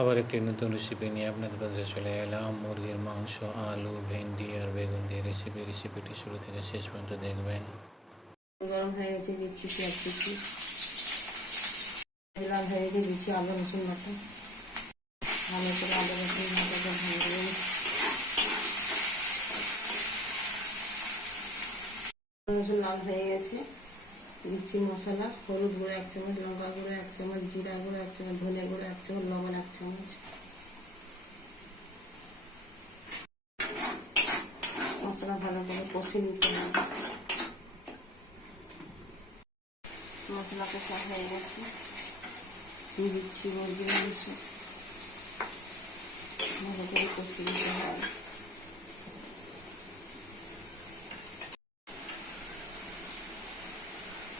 আবার একটি নতুন রেসিপি নিয়ে আপনাদের কাছে চলে এলাম। মুরগির মাংস, আলু, ভেন্ডি আর বেগুন দিয়ে রেসিপি রেসিপিটি শুরু থেকে শেষ পর্যন্ত দেখবেন। গরম হয়ে গেছে দিচ্ছি পেঁয়াজ কুচি। লাল হয়ে গেছে দিচ্ছি আদা, রসুন বাটা। ভালো করে আদা, রসুন বাটাটা ভেঙে রসুন লাল হয়ে গেছে। দিচ্ছি মশলা, হলুদ গুঁড়ো এক চামচ, লঙ্কা গুঁড়ো এক চামচ, জিরা গুঁড়ো এক চামচ ধনে গুঁড়ো এক চামচ, লবণ এক চামচ। মশলা ভালো করে কষে নিতে হবে। মশলা কষা হয়ে গেছে। দিয়ে দিচ্ছি মাংস ভালো করে কষিয়ে দিতে হবে।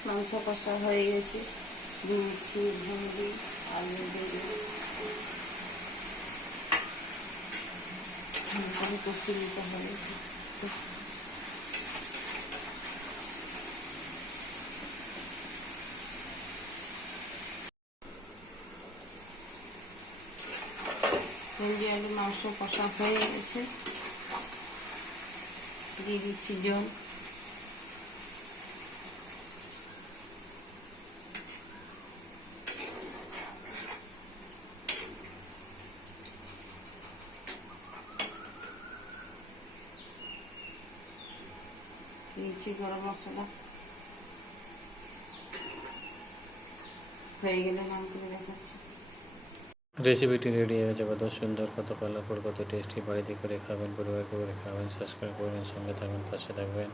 মাংস কষা হয়ে গেছে। দিয়ে দিচ্ছি ভেন্ডি আলু দিয়ে ভালো কষিয়ে দিতে হবে। মাংস কষা হয়ে গেছে। দিয়ে দিচ্ছি জল। দিচ্ছি গরম মশলা হয়ে গেলে নাম করে দেখাচ্ছি। রেসিপিটি রেডি হয়ে যাবে। কত সুন্দর কত কালারফুল কত টেস্টি? বাড়িতে করে খাবেন, পরিবারকে করে খাবেন, সাবস্ক্রাইব করবেন, সঙ্গে থাকবেন, পাশে থাকবেন।